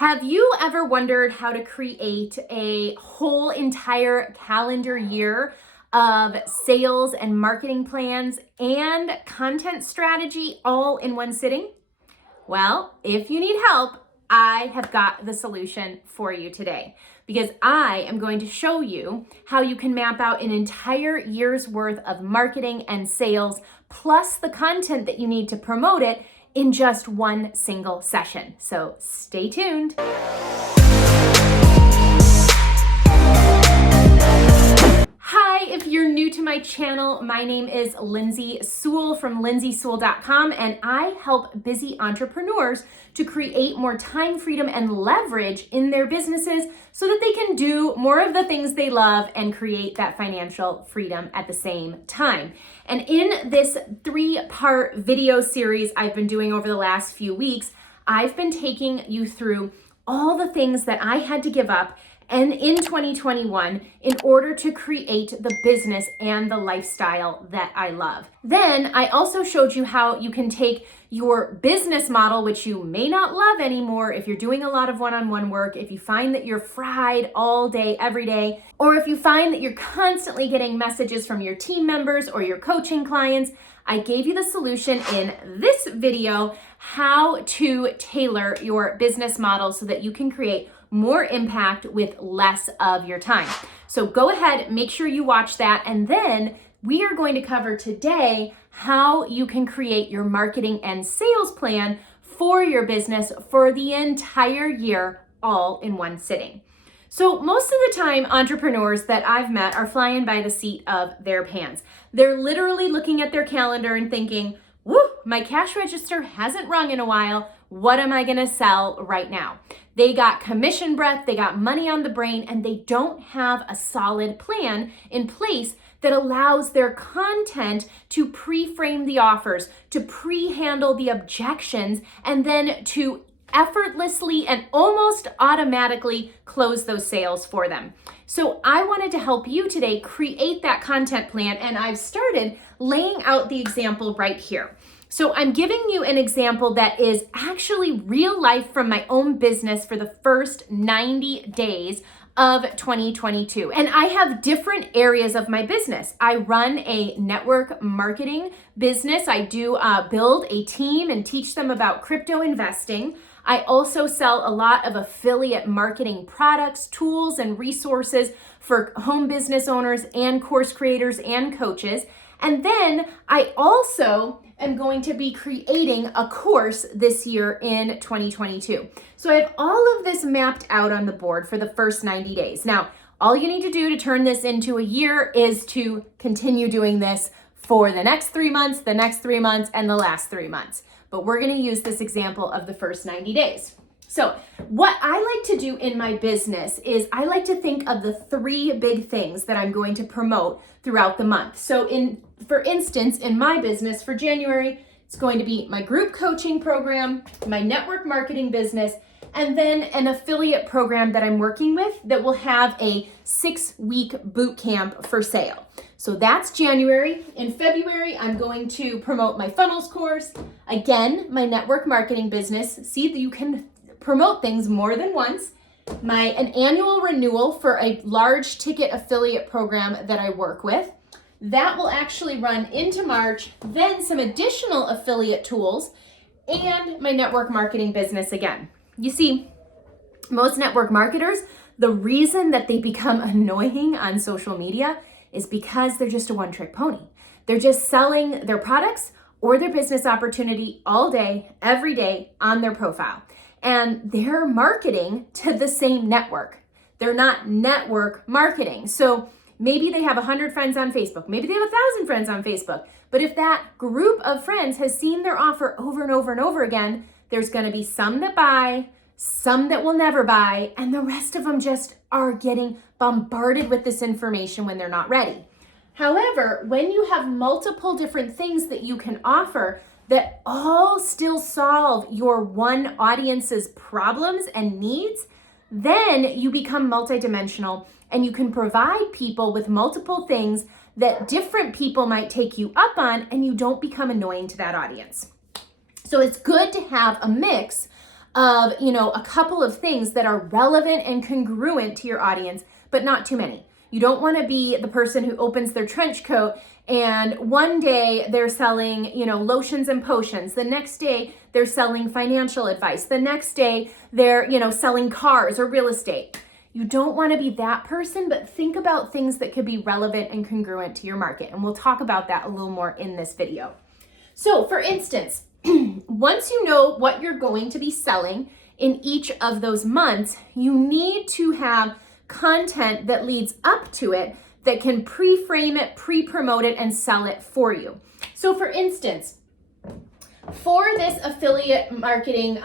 Have you ever wondered how to create a whole entire calendar year of sales and marketing plans and content strategy all in one sitting? Well, if you need help, I have got the solution for you today, because I am going to show you how you can map out an entire year's worth of marketing and sales, plus the content that you need to promote it in just one single session. So stay tuned. Hi, if you're new to my channel, my name is Lindsay Sewell from lindsaysewell.com, and I help busy entrepreneurs to create more time freedom and leverage in their businesses so that they can do more of the things they love and create that financial freedom at the same time. And in this 3-part video series I've been doing over the last few weeks, I've been taking you through all the things that I had to give up and in 2021 in order to create the business and the lifestyle that I love. Then I also showed you how you can take your business model, which you may not love anymore if you're doing a lot of one-on-one work, if you find that you're fried all day, every day, or if you find that you're constantly getting messages from your team members or your coaching clients. I gave you the solution in this video, how to tailor your business model so that you can create more impact with less of your time. So go ahead, make sure you watch that, and then we are going to cover today how you can create your marketing and sales plan for your business for the entire year, all in one sitting. So most of the time, entrepreneurs that I've met are flying by the seat of their pants. They're literally looking at their calendar and thinking, woo, my cash register hasn't rung in a while. What am I gonna sell right now? They got commission breath, they got money on the brain, and they don't have a solid plan in place that allows their content to pre-frame the offers, to pre-handle the objections, and then to effortlessly and almost automatically close those sales for them. So I wanted to help you today create that content plan, and I've started laying out the example right here. So I'm giving you an example that is actually real life from my own business for the first 90 days of 2022. And I have different areas of my business. I run a network marketing business. I do build a team and teach them about crypto investing. I also sell a lot of affiliate marketing products, tools, and resources for home business owners and course creators and coaches. And then I also am going to be creating a course this year in 2022. So I have all of this mapped out on the board for the first 90 days. Now, all you need to do to turn this into a year is to continue doing this for the next 3 months, the next 3 months, and the last 3 months. But we're gonna use this example of the first 90 days. So what I like to do in my business is I like to think of the 3 big things that I'm going to promote throughout the month. So for instance, in my business for January, it's going to be my group coaching program, my network marketing business, and then an affiliate program that I'm working with that will have a 6-week boot camp for sale. So that's January. In February, I'm going to promote my funnels course. Again, my network marketing business. See that you can promote things more than once. An annual renewal for a large ticket affiliate program that I work with. That will actually run into March, then some additional affiliate tools, and my network marketing business again. You see, most network marketers, the reason that they become annoying on social media is because they're just a one-trick pony. They're just selling their products or their business opportunity all day, every day on their profile. And they're marketing to the same network. They're not network marketing. So maybe they have 100 friends on Facebook. Maybe they have 1,000 friends on Facebook. But if that group of friends has seen their offer over and over and over again, there's going to be some that buy, some that will never buy, and the rest of them just are getting bombarded with this information when they're not ready. However, when you have multiple different things that you can offer that all still solve your one audience's problems and needs, then you become multidimensional and you can provide people with multiple things that different people might take you up on, and you don't become annoying to that audience. So it's good to have a mix of, a couple of things that are relevant and congruent to your audience, but not too many. You don't want to be the person who opens their trench coat and one day they're selling, lotions and potions. The next day they're selling financial advice. The next day they're, selling cars or real estate. You don't want to be that person, but think about things that could be relevant and congruent to your market. And we'll talk about that a little more in this video. So for instance, once you know what you're going to be selling in each of those months, you need to have content that leads up to it that can pre-frame it, pre-promote it, and sell it for you. So for instance, for this affiliate marketing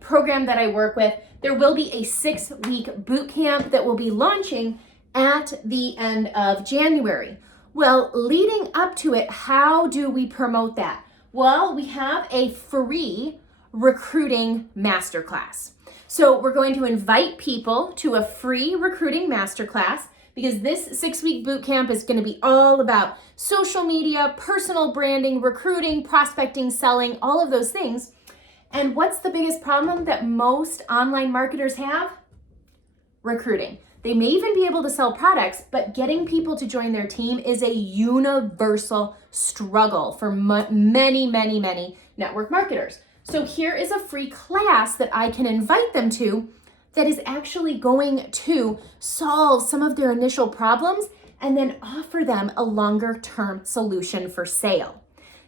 program that I work with, there will be a 6-week boot camp that will be launching at the end of January. Well, leading up to it, how do we promote that? Well, we have a free recruiting masterclass. So we're going to invite people to a free recruiting masterclass because this 6-week boot camp is going to be all about social media, personal branding, recruiting, prospecting, selling, all of those things. And what's the biggest problem that most online marketers have? Recruiting. They may even be able to sell products, but getting people to join their team is a universal struggle for many, many, many network marketers. So here is a free class that I can invite them to that is actually going to solve some of their initial problems and then offer them a longer term solution for sale.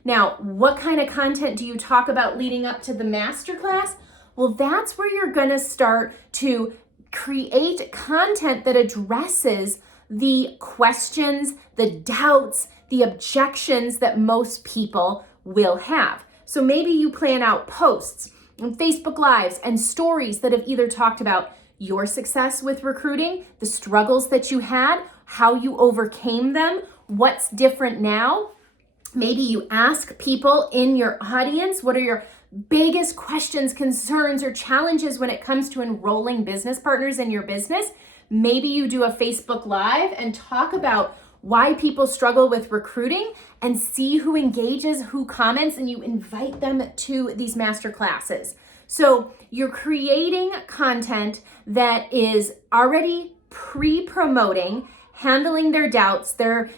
Now, what kind of content do you talk about leading up to the masterclass? Well, that's where you're going to start to create content that addresses the questions, the doubts, the objections that most people will have. So maybe you plan out posts and Facebook Lives and stories that have either talked about your success with recruiting, the struggles that you had, how you overcame them, what's different now. Maybe you ask people in your audience, what are your biggest questions, concerns, or challenges when it comes to enrolling business partners in your business? Maybe you do a Facebook Live and talk about why people struggle with recruiting and see who engages, who comments, and you invite them to these master classes. So you're creating content that is already pre-promoting, handling their doubts, their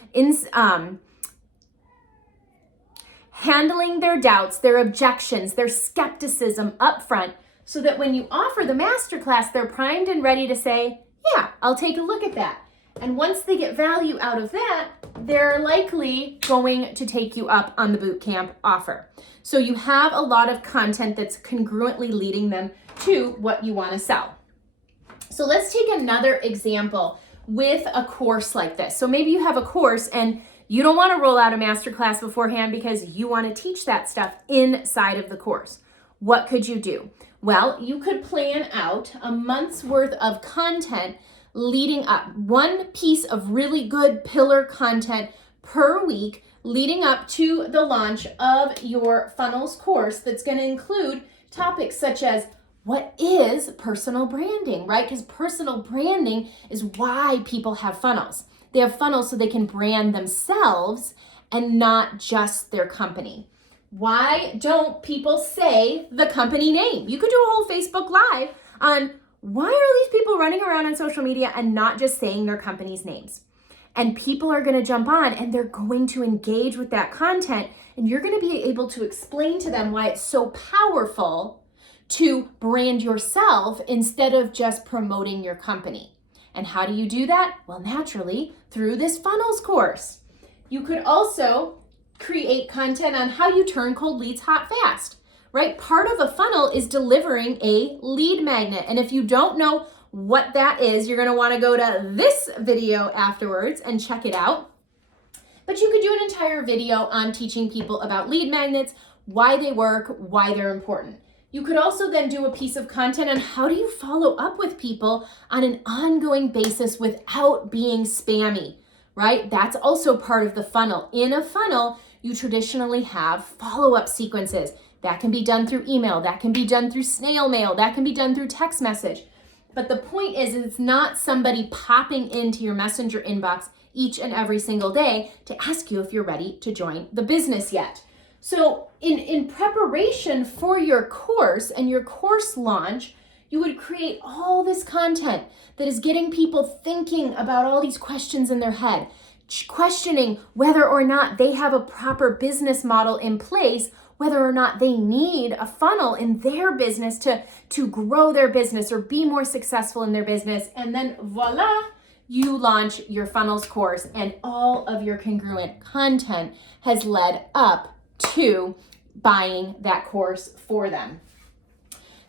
objections, their skepticism up front, so that when you offer the masterclass, they're primed and ready to say, yeah, I'll take a look at that. And once they get value out of that, they're likely going to take you up on the bootcamp offer. So you have a lot of content that's congruently leading them to what you want to sell. So let's take another example with a course like this. So maybe you have a course and you don't want to roll out a masterclass beforehand because you want to teach that stuff inside of the course. What could you do? Well, you could plan out a month's worth of content leading up, one piece of really good pillar content per week leading up to the launch of your funnels course that's going to include topics such as what is personal branding, right? Because personal branding is why people have funnels. They have funnels so they can brand themselves and not just their company. Why don't people say the company name? You could do a whole Facebook Live on why are these people running around on social media and not just saying their company's names? And people are going to jump on and they're going to engage with that content, and you're going to be able to explain to them why it's so powerful to brand yourself instead of just promoting your company. And how do you do that? Well, naturally, through this funnels course. You could also create content on how you turn cold leads hot fast, right? Part of a funnel is delivering a lead magnet. And if you don't know what that is, you're going to want to go to this video afterwards and check it out. But you could do an entire video on teaching people about lead magnets, why they work, why they're important. You could also then do a piece of content on how do you follow up with people on an ongoing basis without being spammy, right? That's also part of the funnel. In a funnel, you traditionally have follow-up sequences. That can be done through email, that can be done through snail mail, that can be done through text message. But the point is, it's not somebody popping into your messenger inbox each and every single day to ask you if you're ready to join the business yet. So in preparation for your course and your course launch, you would create all this content that is getting people thinking about all these questions in their head, questioning whether or not they have a proper business model in place, whether or not they need a funnel in their business to grow their business or be more successful in their business. And then voila, you launch your funnels course, and all of your congruent content has led up to buying that course for them.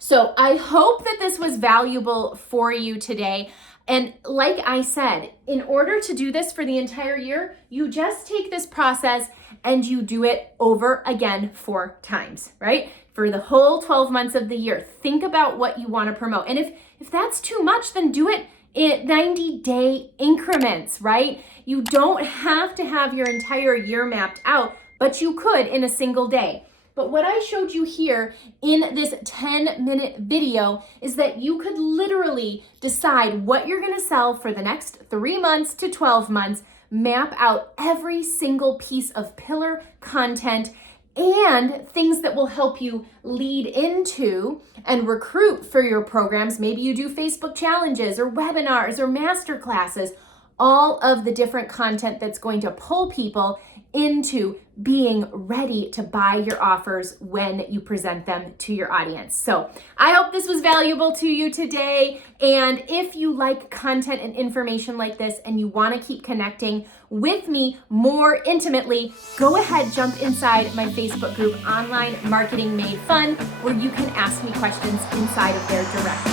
So I hope that this was valuable for you today. And like I said, in order to do this for the entire year, you just take this process and you do it over again 4 times, right? For the whole 12 months of the year. Think about what you want to promote. And if that's too much, then do it in 90-day increments, right? You don't have to have your entire year mapped out, but you could in a single day. But what I showed you here in this 10-minute video is that you could literally decide what you're gonna sell for the next 3 months to 12 months, map out every single piece of pillar content and things that will help you lead into and recruit for your programs. Maybe you do Facebook challenges or webinars or master classes, all of the different content that's going to pull people into being ready to buy your offers when you present them to your audience. So I hope this was valuable to you today. And if you like content and information like this and you want to keep connecting with me more intimately, go ahead, jump inside my Facebook group, Online Marketing Made Fun, where you can ask me questions inside of there directly.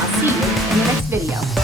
I'll see you in the next video.